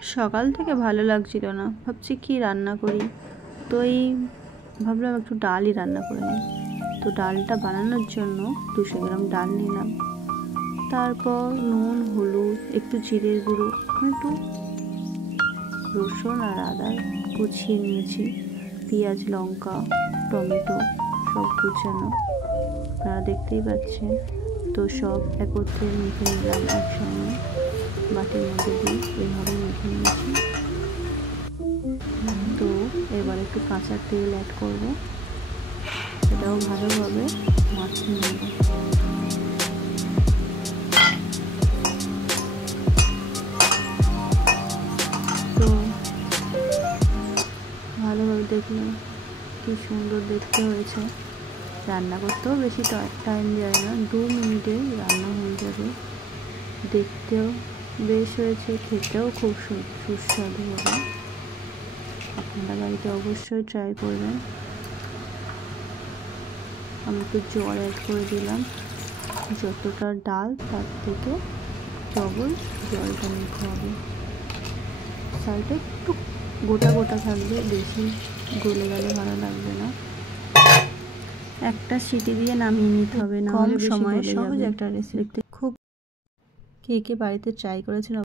সকাল থেকে ভালো লাগছিল না, ভাবছি কি রান্না করি। তো এই ভাবলাম একটু ডালই রান্না করে নিই। তো ডালটা বানানোর জন্য 200 গ্রাম ডাল নিলাম, তারপর নুন, হলুদ, একটু জিরের গুঁড়ো, একটু রসুন আর আদা কুচিয়ে নিয়েছি, পেঁয়াজ, লঙ্কা, টমেটো সব কুচানো, আপনারা দেখতেই পাচ্ছেন। তো সব একত্রে মেখে নিলাম একসঙ্গে, বাটির মধ্যে দিয়ে এইভাবে মেখে নিয়েছি। তো এবার একটু কাঁচা তেল অ্যাড করব, সেটাও ভালোভাবে মাখিয়ে নেব। তো ভালোভাবে দেখলে কি সুন্দর দেখতে হয়েছে। রান্না করতেও বেশি টাইম যায় না, 2 মিনিটে রান্না হয়ে যাবে। দেখতেও বেশ হয়েছে, খেতেও খুব সুস্বাদু হবে। আপনারা বাড়িতে অবশ্যই ট্রাই করবেন। আমি একটু জল অ্যাড করে দিলাম, যতটা ডাল তার থেকে ডবল জলটা নিতে হবে। চালটা একটু গোটা গোটা থাকবে, বেশি গলে গেলে ভালো লাগবে না। একটা সিটি দিয়ে নামিয়ে নিতে হবে, না হলে কম সময়ে সহজ একটা একটা রেসিপি। খুব কে বাড়িতে ট্রাই করেছেন